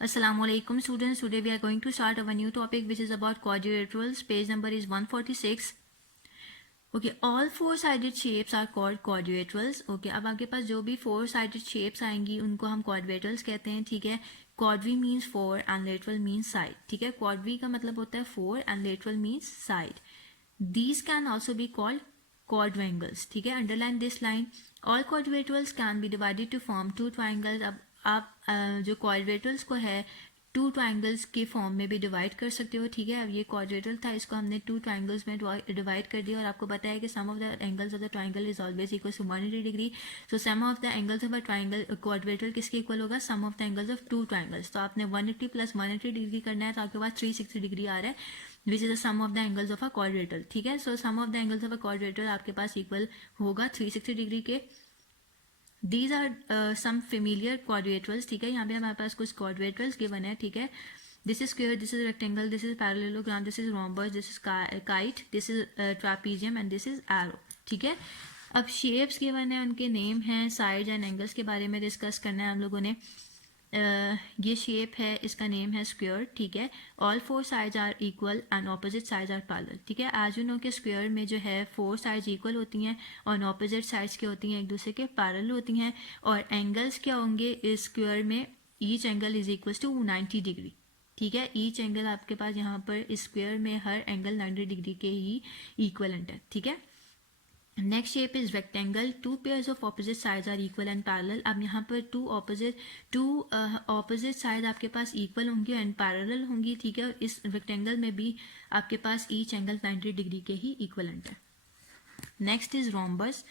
Assalamualaikum students. Today we are going to start our new topic which is about quadrilaterals. Page number is 146. Okay, all four sided shapes are called quadrilaterals. Okay, अब आपके पास जो भी four sided shapes आएंगी उनको हम quadrilaterals कहते हैं. ठीक है, quadri means four and lateral means side. ठीक है, quadri का मतलब होता है four and lateral means side. These can also be called quadrangles. ठीक है, underline this line. All quadrilaterals can be divided to form two triangles. अब आप जो क्वाड्रेटल्स को है टू ट्राइंगल्स के फॉर्म में भी डिवाइड कर सकते हो. ठीक है, अब ये क्वाड्रेटल था, इसको हमने टू ट्राइंगल्स में डिवाइड कर दिया और आपको पता है कि sum of the angles of the triangle is always equal to 180 degree. So sum of the angles of a triangle quadrilateral किसके इक्वल होगा? Sum of the angles of two triangles. तो आपने 180 प्लस 180 डिग्री करना है तो आपके पास 360 degree आ रहा है which is the sum of the angles of a quadrilateral. ठीक है, so sum of the angles of a quadrilateral आपके पास इक्वल होगा 360 डिग्री के. These are some familiar quadrilaterals. ठीक है, यहाँ पे हमारे पास कुछ quadrilaterals given है. ठीक है, this is square, this is rectangle, this is parallelogram, this is rhombus, this is kite, this is trapezium and this is arrow. ठीक है, अब shapes given है, उनके name हैं, sides and angles के बारे में discuss करना है हम लोगों ने. ये शेप है, इसका नेम है स्क्वायर. ठीक है, all four sides are equal and opposite sides are parallel. ठीक है, एज यू नो के स्क्वायर में जो है फोर साइड्स इक्वल होती हैं और ऑपोजिट साइड्स के होती हैं एक दूसरे के पैरेलल होती हैं. और एंगल्स क्या होंगे इस स्क्वायर में? Each angle is equal to 90 degree. ठीक है, ईच एंगल आपके पास यहाँ पर इस स्क्वायर में हर एंगल 90 डिग्री के ही इक्वलेंट है. ठीक है, next shape is rectangle. Two pairs of opposite sides are equal and parallel. अब यहाँ पर टू ऑपोजिट साइड आपके पास इक्वल होंगी एंड पैरेलल होंगी. ठीक है, और इस रेक्टेंगल में भी आपके पास ईच एंगल 90 डिग्री के ही इक्वलेंट है. Next is rhombus.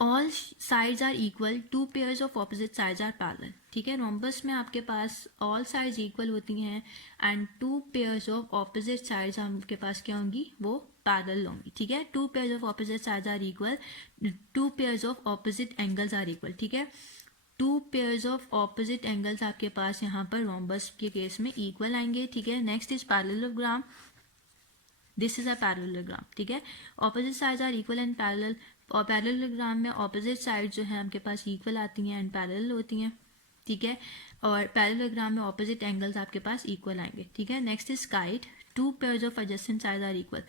All sides are equal, two pairs of opposite sides are parallel. ठीक है, रोम्बस में आपके पास ऑल साइड्स इक्वल होती हैं and two pairs of opposite sides आपके पास क्या होंगी? वो पैरेलल होंगी. ठीक है, two pairs of opposite sides are equal, two pairs of opposite angles are equal. ठीक है, two pairs of opposite angles आपके पास यहाँ पर रोम्बस के केस में इक्वल आएंगे. ठीक है, next is parallelogram. This is a parallelogram. ठीक है, opposite sides are equal and parallel. और पैरेललोग्राम में ऑपोजिट साइड जो है आपके पास इक्वल आती हैं एंड पैरेलल होती हैं. ठीक है, और पैरेललोग्राम में ऑपोजिट एंगल्स आपके पास इक्वल आएंगे. ठीक है, next is kite. Two pairs of adjacent sides are equal.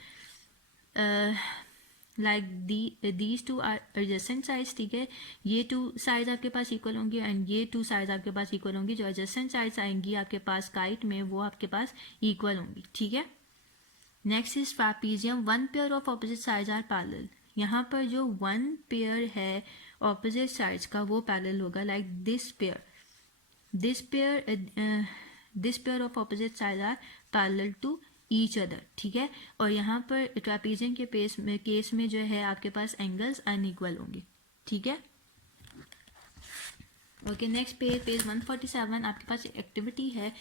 Like these two are adjacent sides. ठीक है, ये टू साइड्स आपके पास इक्वल होंगी एंड ये टू साइड्स आपके पास इक्वल होंगी. जो एडजेसेंट साइड्स आएंगी आपके पास काइट में वो आपके पास इक्वल होंगी. ठीक है, next is trapezium. One pair of opposite sides are parallel. यहाँ पर जो वन पेयर है ऑपोजिट साइड्स का वो पैरेलल होगा. Like this pair of opposite sides are parallel to each other. ठीक है, और यहाँ पर ट्रापीजियम के केस में जो है आपके पास एंगल्स अनइक्वल होंगे. ठीक है, ओके, नेक्स्ट पेज 147 आपके पास एक्टिविटी है.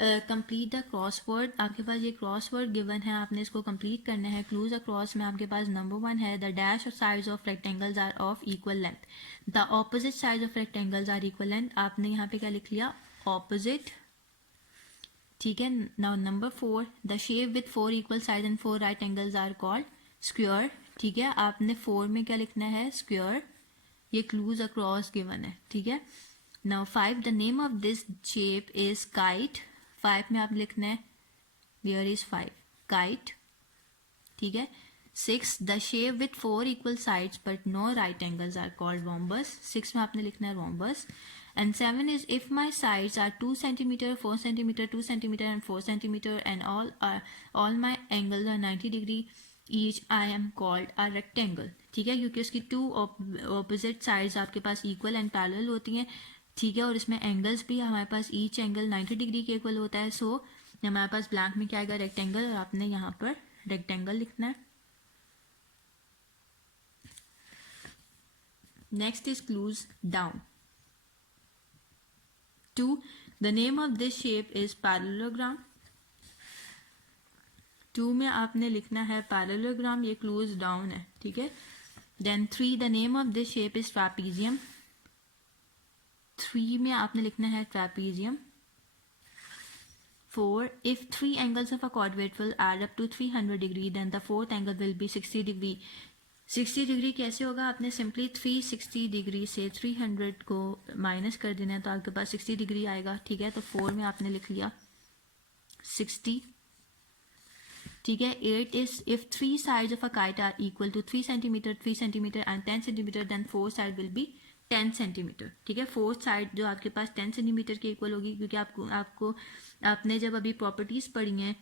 Complete the crossword. आपके पास ये क्रॉसवर्ड गिवन है, आपने इसको कंप्लीट करना है. क्लूज अक्रॉस में आपके पास नंबर 1 है the dash sides of rectangles are of equal length. The opposite sides of rectangles are equal length. आपने यहाँ पे क्या लिख लिया? ऑपोजिट. ठीक है, now number 4 the shape with 4 equal side and 4 right angles are called square. ठीक है, आपने 4 में क्या लिखना है? स्क्वायर. ये क्लूज अक्रॉस गिवन है. ठीक है, now 5 the name of this shape is kite. 5 में आप लिखना है वेयर इज 5 काइट. ठीक है, 6 the shape with 4 equal sides but no right angles are called rhombus. 6 में आपने लिखना है rhombus. And 7 is if my sides are 2 centimeter, 4 centimeter, 2 centimeter and 4 centimeter and all my angles are 90 degree each, I am called a rectangle. ठीक है, क्योंकि उसकी to opposite sides आपके पास इक्वल एंड पैरेलल होती हैं. ठीक है, और इसमें एंगल्स भी हमारे पास ईच एंगल 90 डिग्री के इक्वल होता है. सो हमारे पास ब्लैंक में क्या आएगा? रेक्टेंगल. और आपने यहाँ पर रेक्टेंगल लिखना है. Next is clues down. 2 the name of this shape is parallelogram. 2 में आपने लिखना है parallelogram. ये क्लोज डाउन है. ठीक है, then 3 the name of this shape is trapezium. 3 में आपने लिखना है trapezium. 4 if 3 angles of a quadrilateral add up to 300 degree then the fourth angle will be 60 degree. 60 degree कैसे होगा, आपने सिंपली 360 डिग्री से 300 को माइनस कर देना है तो आपके पास 60 डिग्री आएगा, ठीक है। तो 4 में आपने लिख लिया 60, ठीक है। 8 is if 3 sides of a kite are equal to 3 centimeter, 3 centimeter and 10 centimeter, then 4 side will be 10 centimeter, ठीक है। 4th साइड जो आपके पास 10 सेंटीमीटर के इक्वल होगी, क्योंकि आपको आपने जब अभी प्रॉपर्टीज पढ़ी हैं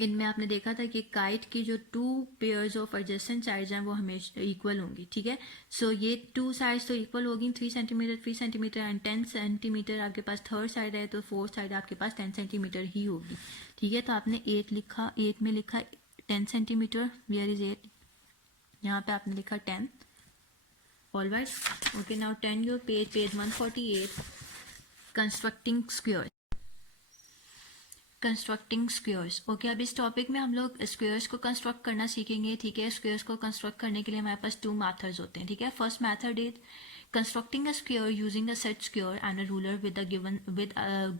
इनमें आपने देखा था कि काइट की जो 2 पेयर्स ऑफ एडजेसेंट साइड्स हैं वो हमेशा इक्वल होंगी, ठीक है। सो ये 2 साइड्स तो इक्वल होगी, 3 सेंटीमीटर 3 सेंटीमीटर एंड 10 सेंटीमीटर आपके पास थर्ड साइड है, तो फोर्थ साइड आपके पास 10 सेंटीमीटर ही होगी, ठीक है। तो आपने 8 लिखा, 8 में लिखा 10 सेंटीमीटर, वेयर इज 8, यहाँ पे आपने लिखा 10, alright. Okay, now 10 your page 148, constructing square, constructing squares. Okay, अब इस टॉपिक में हम लोग स्क्वेयर्स को कंस्ट्रक्ट करना सीखेंगे, ठीक है। स्क्वेयर्स को कंस्ट्रक्ट करने के लिए हमारे पास 2 मेथड्स होते हैं, ठीक है। First method is constructing a square using a set square and a ruler with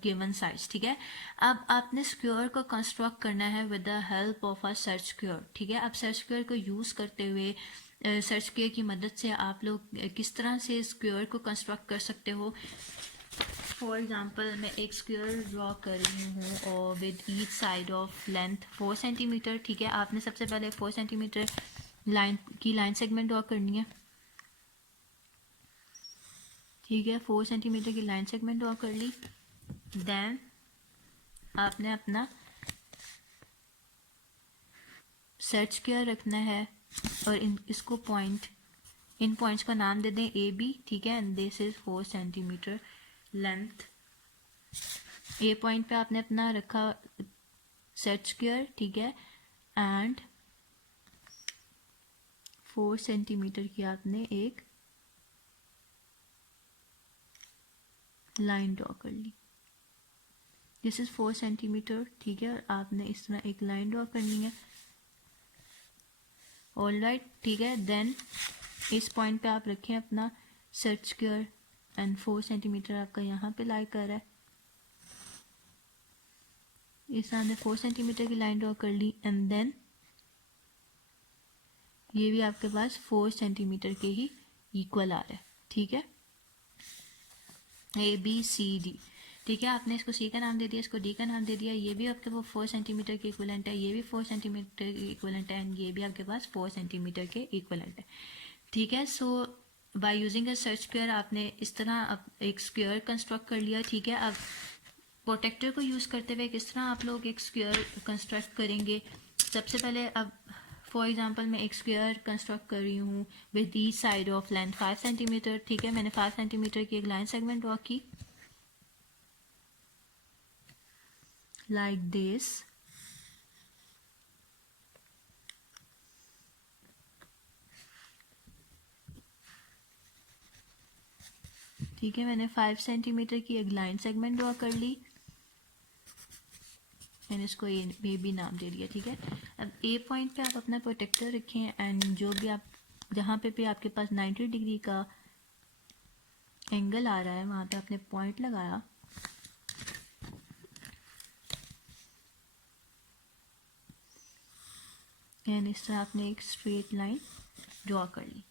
given size, ठीक है। अब आपने स्क्वेयर को कंस्ट्रक्ट करना है with the help of a set square, ठीक है। अब सेट स्क्वेयर को यूज़ करते हुए सेट स्क्वेयर की मदद से आप लोग किस तरह से स्क्वेयर को कंस्ट्रक्ट कर सकते हो। फॉर एग्जाम्पल मैं एक स्क्वेयर ड्रॉ कर रही हूँ और with each side of length 4 centimetre, ठीक है। आपने सबसे पहले 4 सेंटीमीटर लाइन सेगमेंट ड्रॉ करनी है, ठीक है। 4 सेंटीमीटर की लाइन सेगमेंट ड्रॉ कर ली, देन आपने अपना सेट स्क्वेयर रखना है और इसको इन पॉइंट्स का नाम दे दें ए बी, ठीक है। And this is 4 centimetre length. A point पे आपने अपना रखा सेट स्क्वेयर, ठीक है, एंड 4 सेंटीमीटर की आपने एक लाइन ड्रॉ कर ली, दिस इज 4 सेंटीमीटर, ठीक है। और आपने इस तरह एक लाइन ड्रॉ करनी है, ऑलराइट, ठीक है। देन इस पॉइंट पे आप रखें अपना सेट स्क्वेयर एंड 4 सेंटीमीटर आपका यहाँ पे लाई कर रहा है, इस हमने 4 सेंटीमीटर की लाइन ड्रॉ कर ली, एंड देन ये भी आपके पास 4 सेंटीमीटर के ही इक्वल आ रहा है, ठीक है। ए बी सी डी, ठीक है। आपने इसको सी का नाम दे दिया, इसको डी का नाम दे दिया, ये भी आपके पास 4 सेंटीमीटर के इक्वलेंट है, ये भी 4 सेंटीमीटर के इक्वलेंट है, एंड ये भी आपके पास 4 सेंटीमीटर के इक्वलेंट है, ठीक है। So by using a set square आपने इस तरह एक स्क्वायर कंस्ट्रक्ट कर लिया, ठीक है। अब प्रोटेक्टर को यूज़ करते हुए किस तरह आप लोग एक स्क्वायर कंस्ट्रक्ट करेंगे। सबसे पहले अब फॉर एग्जांपल मैं एक स्क्वायर कंस्ट्रक्ट कर रही हूँ with each side of length 5 centimetre, ठीक है। मैंने 5 सेंटीमीटर की एक लाइन सेगमेंट ड्रॉ की लाइक दिस, ठीक है। मैंने 5 सेंटीमीटर की एक लाइन सेगमेंट ड्रॉ कर ली, मैंने इसको ए भी नाम दे दिया, ठीक है। अब ए पॉइंट पे आप अपना प्रोटेक्टर रखें एंड जो भी आप जहाँ पे भी आपके पास 90 डिग्री का एंगल आ रहा है वहाँ पे आपने पॉइंट लगाया, एंड इस तरह आपने एक स्ट्रेट लाइन ड्रॉ कर ली,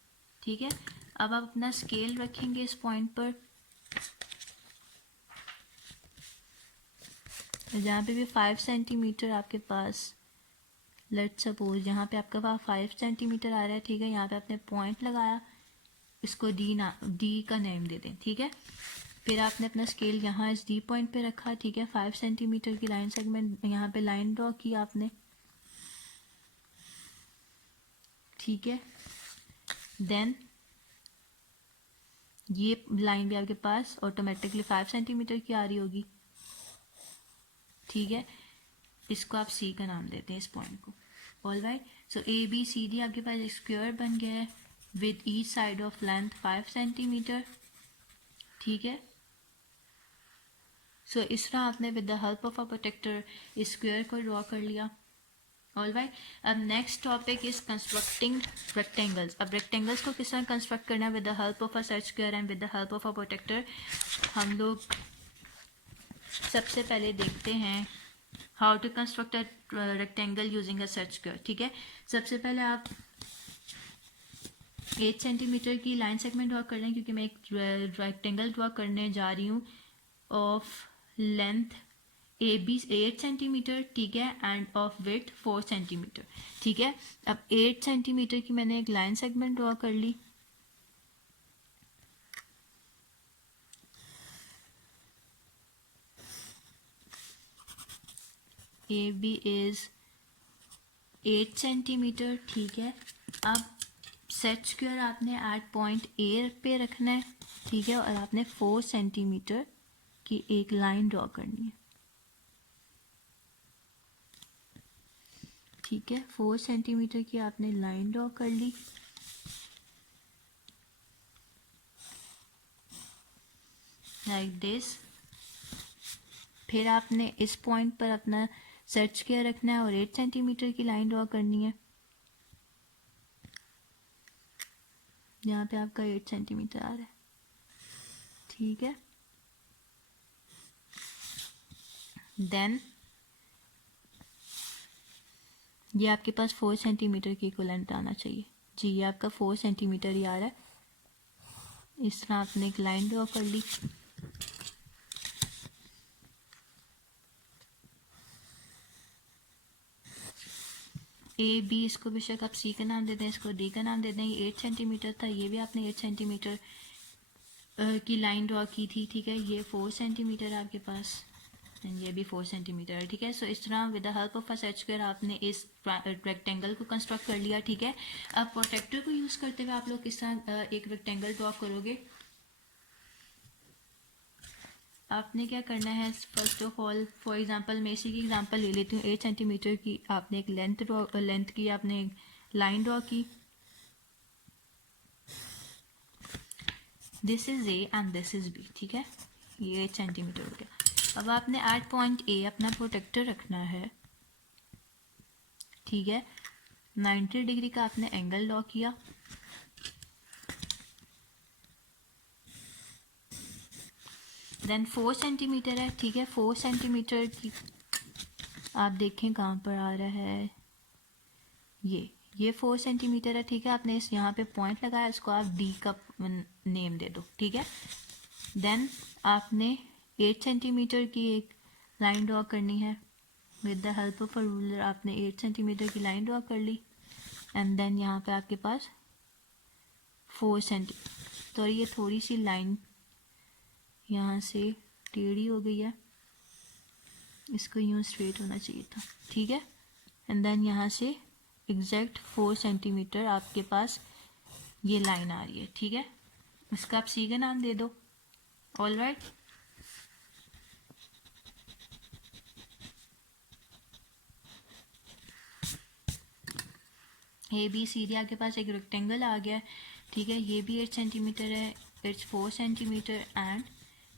ठीक है। अब आप अपना स्केल रखेंगे इस पॉइंट पर, जहाँ पे भी 5 सेंटीमीटर आपके पास, लेट्स सपोज यहाँ पे आपके पास 5 सेंटीमीटर आ रहा है, ठीक है। यहाँ पे आपने पॉइंट लगाया, इसको डी का नेम दे दें, ठीक है। फिर आपने अपना स्केल यहाँ इस डी पॉइंट पे रखा, ठीक है। 5 सेंटीमीटर की लाइन सेगमेंट यहाँ पे लाइन ड्रॉ की आपने, ठीक है। देन ये लाइन भी आपके पास ऑटोमेटिकली 5 सेंटीमीटर की आ रही होगी, ठीक है। इसको आप सी का नाम देते हैं इस पॉइंट को, alright. So A B C D आपके पास एक स्क्वायर बन गया है with each side of length 5 centimetre, ठीक है। सो इस तरह आपने with the help of a protractor इस स्क्वायर को ड्रॉ कर लिया, ऑलराइट। अब next topic is constructing rectangles. अब रेक्टेंगल्स को किस तरह कंस्ट्रक्ट करना है with the help of a set square and with the help of a protector, हम लोग सबसे पहले देखते हैं how to construct a rectangle using a set square, ठीक है। सबसे पहले आप 8 सेंटीमीटर की लाइन सेगमेंट ड्रॉ कर लें, क्योंकि मैं एक रेक्टेंगल ड्रॉ करने जा रही हूँ of length A B 8 centimetre, ठीक है, एंड ऑफ विड्थ 4 सेंटीमीटर, ठीक है। अब 8 सेंटीमीटर की मैंने एक लाइन सेगमेंट ड्रॉ कर ली। ए बी इज 8 सेंटीमीटर, ठीक है। अब सेट स्क्वायर आपने एट पॉइंट ए पे रखना है, ठीक है, और आपने 4 सेंटीमीटर की एक लाइन ड्रॉ करनी है, ठीक है। 4 सेंटीमीटर की आपने लाइन ड्रॉ कर ली। Like this. फिर आपने इस पॉइंट पर अपना सेट स्क्वायर रखना है और 8 सेंटीमीटर की लाइन ड्रॉ करनी है। यहाँ पे आपका 8 सेंटीमीटर आ रहा है, ठीक है। देन ये आपके पास 4 सेंटीमीटर की इक्विवेलेंट आना चाहिए। जी, ये आपका 4 सेंटीमीटर ही आ रहा है। इस तरह आपने एक लाइन ड्रॉ कर ली। ए बी, इसको बेशक आप सी का नाम दे दें, इसको डी का नाम दे दें। ये 8 सेंटीमीटर था, ये भी आपने 8 सेंटीमीटर की लाइन ड्रॉ की थी, ठीक है। ये 4 सेंटीमीटर है आपके पास, एंड ये भी 4 सेंटीमीटर है, ठीक है। सो इस तरह with the help of a set square आपने इस रेक्टेंगल को कंस्ट्रक्ट कर लिया, ठीक है। अब प्रोटेक्टर को यूज़ करते हुए आप लोग किस तरह एक रेक्टेंगल ड्रॉ करोगे। आपने क्या करना है, first of all for example मैं इसी की एग्जांपल ले लेती हूँ। 8 सेंटीमीटर की आपने एक लेंथ की आपने एक लाइन ड्रॉ की। This is A and this is B, ठीक है। ये 8 सेंटीमीटर हो गया। अब आपने एट पॉइंट ए अपना प्रोटेक्टर रखना है, ठीक है। 90 डिग्री का आपने एंगल ड्रॉ किया। देन 4 सेंटीमीटर है, ठीक है। 4 सेंटीमीटर की आप देखें कहाँ पर आ रहा है, ये 4 सेंटीमीटर है, ठीक है। आपने इस यहाँ पे पॉइंट लगाया, इसको आप डी का नेम दे दो, ठीक है। देन आपने 8 सेंटीमीटर की एक लाइन ड्रॉ करनी है। With the help of a ruler आपने 8 सेंटीमीटर की लाइन ड्रॉ कर ली, एंड देन यहाँ पे आपके पास 4 सेंटीमीटर। तो ये थोड़ी सी लाइन यहाँ से टेढ़ी हो गई है, इसको यूँ स्ट्रेट होना चाहिए था, ठीक है। एंड देन यहाँ से एग्जैक्ट 4 सेंटीमीटर आपके पास ये लाइन आ रही है, ठीक है। इसका आप सी का नाम दे दो। All right. A B C D आपके पास एक रेक्टेंगल आ गया, ठीक है। ये भी 8 सेंटीमीटर है, it's 4 centimetre, and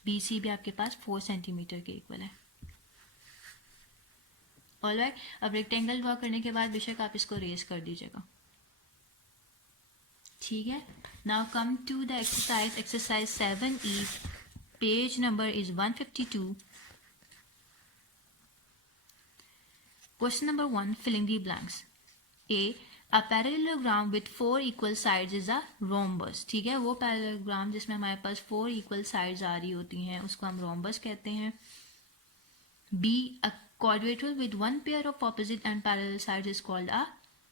B C भी आपके पास 4 सेंटीमीटर के इक्वल है। ऑलराइट। अब रेक्टेंगल ड्रॉ करने के बाद बेशक आप इसको रेज कर दीजिएगा, ठीक है। Now come to the exercise 7E, page number is 152। Question number 1, filling the blanks. A parallelogram with 4 equal sides is a rhombus, ठीक है। वो पैरेललोग्राम जिसमें हमारे पास 4 इक्वल साइड्स आ रही होती हैं उसको हम रोम्बस कहते हैं। B, a quadrilateral with one pair of opposite and parallel sides is called a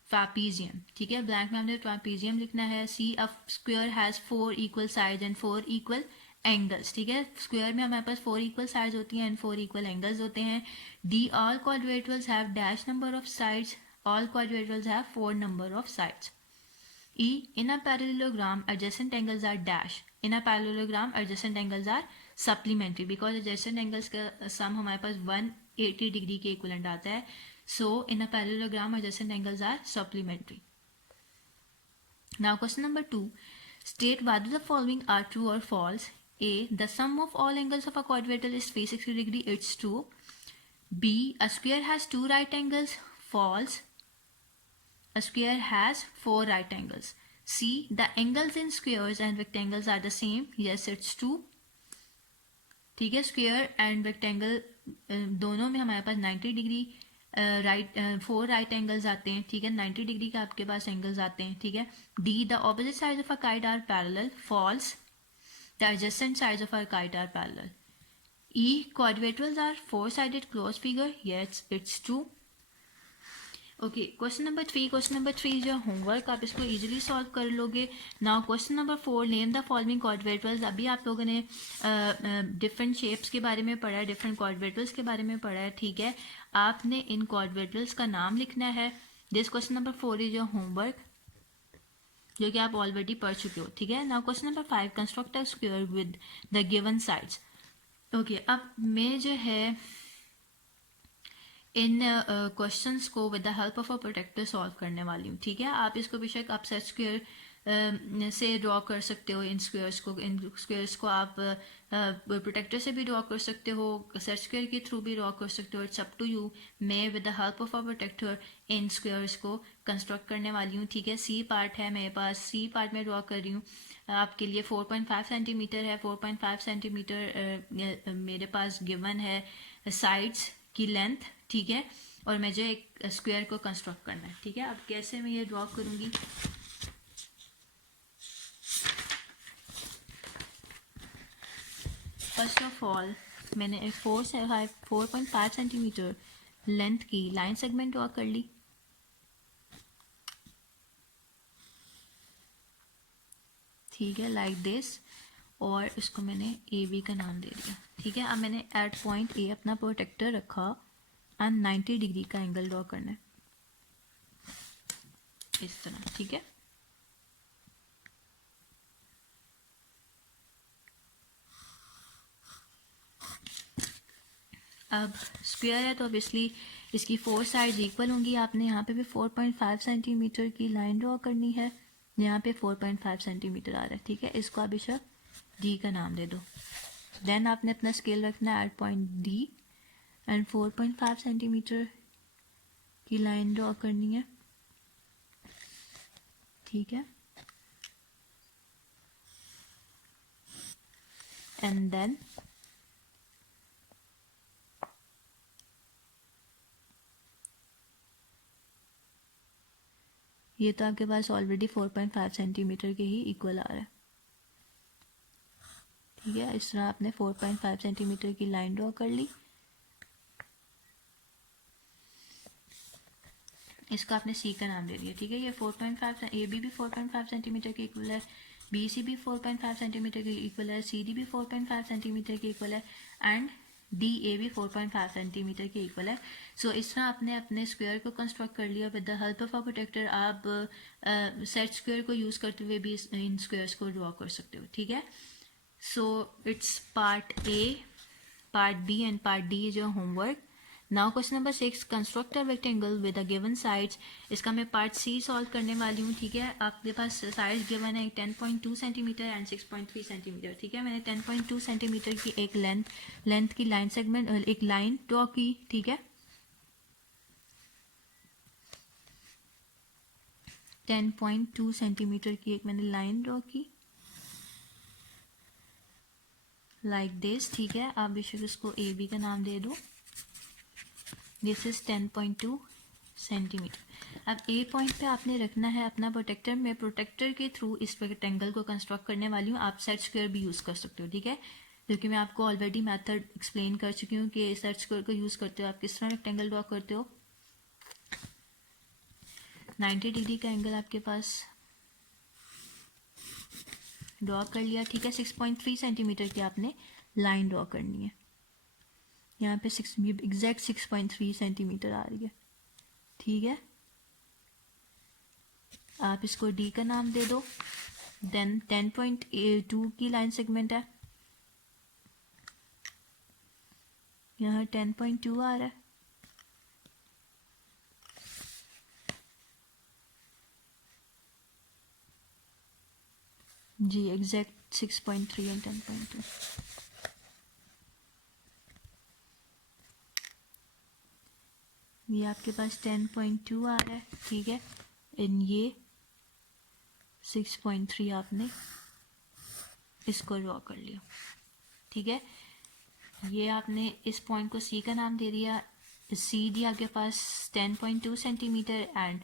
trapezium, ठीक है। ब्लैंक में हमने trapezium लिखना है। C, a square has 4 equal sides and 4 equal angles, ठीक है। स्क्वायर में हमारे पास 4 इक्वल साइड्स होती हैं एंड 4 इक्वल एंगल्स होते हैं। D, all quadrilaterals have dash number of sides, all quadrilaterals have 4 number of sides. E, in a parallelogram adjacent angles are dash, in a parallelogram adjacent angles are supplementary because adjacent angles का सम हमारे पास 180 degree के equivalent आता है। So in a parallelogram adjacent angles are supplementary. Now question number 2, state whether the following are true or false. A, the sum of all angles of a quadrilateral is 360 degree, it's true. B, a square has 2 right angles, false. A square has 4 right angles. C, the angles in squares and rectangles are the same, yes it's true, ठीक है। Square and rectangle दोनों में हमारे पास 90 degree right 4 right angles आते हैं, ठीक है, 90 degree के आपके पास एंगल्स आते हैं, ठीक है. D, the opposite side of a kite are parallel. False, the adjacent sides of a kite are parallel. E, quadrilaterals are four-sided closed figure. Yes, it's true. Okay, question number 3. Question number 3 जो homework आप इसको easily solve कर लोगे. Now question number 4, name the following quadrilaterals. अभी आप लोगों ने different shapes के बारे में पढ़ा है, डिफरेंट क्वाड्रेटर्स के बारे में पढ़ा है, ठीक है. आपने इन क्वाड्रेटर्स का नाम लिखना है. This question number 4 is your homework, जो कि आप ऑलरेडी पढ़ चुके हो, ठीक है. Now question number 5, construct a square with the given sides. Okay, अब मैं जो है इन क्वेश्चंस को with the help of a protractor solve करने वाली हूँ, ठीक है. आप इसको बेशक आप सेट स्क्वायर से ड्रॉ कर सकते हो. इन स्क्वायर्स को आप प्रोटेक्टर से भी ड्रॉ कर सकते हो, सेट स्क्वायर के थ्रू भी ड्रॉ कर सकते हो. It's up to you. मैं with the help of a protractor इन स्क्वायर्स को कंस्ट्रक्ट करने वाली हूँ, ठीक है. सी पार्ट है मेरे पास, सी पार्ट में ड्रॉ कर रही हूँ. आपके लिए 4.5 सेंटीमीटर है. 4.5 सेंटीमीटर मेरे पास गिवन है साइड्स की लेंथ, ठीक है. और मुझे एक स्क्वायर को कंस्ट्रक्ट करना है, ठीक है. अब कैसे मैं ये ड्रॉ करूँगी, फर्स्ट ऑफ ऑल मैंने 4.5 सेंटीमीटर लेंथ की लाइन सेगमेंट ड्रॉ कर ली, ठीक है, लाइक दिस. और इसको मैंने ए बी का नाम दे दिया, ठीक है. अब मैंने एट पॉइंट ए अपना प्रोटेक्टर रखा एंड 90 डिग्री का एंगल ड्रॉ करना है इस तरह, ठीक है. अब स्क्वायर है तो ऑब्वियसली इसकी 4 साइड्स इक्वल होंगी. आपने यहाँ पे भी 4.5 सेंटीमीटर की लाइन ड्रॉ करनी है. यहाँ पे 4.5 सेंटीमीटर आ रहा है, ठीक है. इसको आप बेशक डी का नाम दे दो. देन आपने अपना स्केल रखना है at point D and 4.5 centimetre की लाइन ड्रॉ करनी है, ठीक है. एंड देन ये तो आपके पास ऑलरेडी 4.5 सेंटीमीटर के ही इक्वल आ रहा है, ठीक है. इस तरह आपने 4.5 सेंटीमीटर की लाइन ड्रॉ कर ली. इसका आपने सी का नाम दे दिया, ठीक है. ये 4.5 ए बी भी 4.5 सेंटीमीटर के इक्वल है, बी सी भी 4.5 सेंटीमीटर के इक्वल है, सी डी भी 4.5 सेंटीमीटर के इक्वल है एंड डी ए भी 4.5 सेंटीमीटर के इक्वल है. सो इस तरह आपने अपने स्क्वायर को कंस्ट्रक्ट कर लिया. With the help of a protractor आप सेट स्क्वायर को यूज़ करते हुए भी इन स्क्वायर्स को ड्रॉ कर सकते हो, ठीक है. So it's part A, part B and part D is your homework. Now question number 6, construct a rectangle with a given sides. इसका मैं पार्ट सी सॉल्व करने वाली हूँ, ठीक है. आपके पास साइड्स गिवन है 10.2 सेंटीमीटर एंड 6.3 सेंटीमीटर, ठीक है. मैंने 10.2 सेंटीमीटर की एक लेंथ की लाइन सेगमेंट एक लाइन ड्रॉ की, ठीक है. 10.2 सेंटीमीटर की एक मैंने लाइन ड्रॉ की लाइक दिस, ठीक है. आप बेशक इसको ए बी का नाम दे दो. This is 10.2 centimetre. अब ए पॉइंट पे आपने रखना है अपना प्रोटेक्टर. मैं प्रोटेक्टर के थ्रू इस रेक्टेंगल को कंस्ट्रक्ट करने वाली हूँ. आप सेट स्क्वायर भी यूज़ कर सकते हो, ठीक है, क्योंकि मैं आपको ऑलरेडी मेथड एक्सप्लेन कर चुकी हूँ कि सेट स्क्वायर को यूज़ करते हो आप किस तरह रेक्टेंगल ड्रॉ करते हो. 90 डिग्री का एंगल आपके पास ड्रॉ कर लिया, ठीक है. 6.3 सेंटीमीटर की आपने लाइन ड्रॉ करनी है. यहाँ पे एग्जैक्ट 6.3 सेंटीमीटर आ रही है, ठीक है. आप इसको डी का नाम दे दो. देन 10.2 की लाइन सेगमेंट है, यहाँ 10.2 आ रहा है, जी एग्जैक्ट 6.3 एंड 10.2. ये आपके पास 10.2 आ रहा है, ठीक है. इन ये 6.3 आपने इसको ड्रॉ कर लिया, ठीक है. ये आपने इस पॉइंट को सी का नाम दे दिया. सी डी आपके पास 10.2 सेंटीमीटर एंड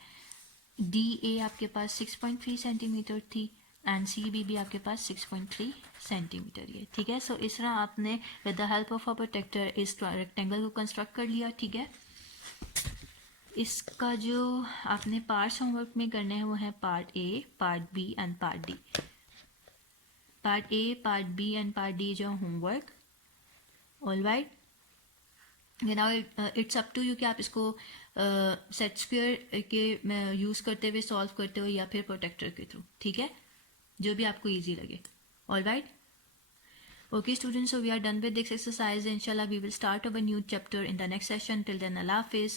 डी ए आपके पास 6.3 सेंटीमीटर थी एंड सी बी भी आपके पास 6.3 सेंटीमीटर है, ठीक है। सो इस तरह आपने with the help of a protractor इस रेक्टेंगल को कंस्ट्रक्ट कर लिया, ठीक है। इसका जो आपने पार्ट्स होमवर्क में करने हैं वो है part A, part B and part D. Part A, part B and part D जो homework, all right. Now it's up to you कि आप इसको सेट स्क्वायर के यूज़ करते हुए सॉल्व करते हो या फिर प्रोटेक्टर के थ्रू, ठीक है, जो भी आपको ईजी लगे, alright. Okay students, so we are done with this exercise. Inshallah we will start our new chapter in the next session. Till then, Allah Hafiz.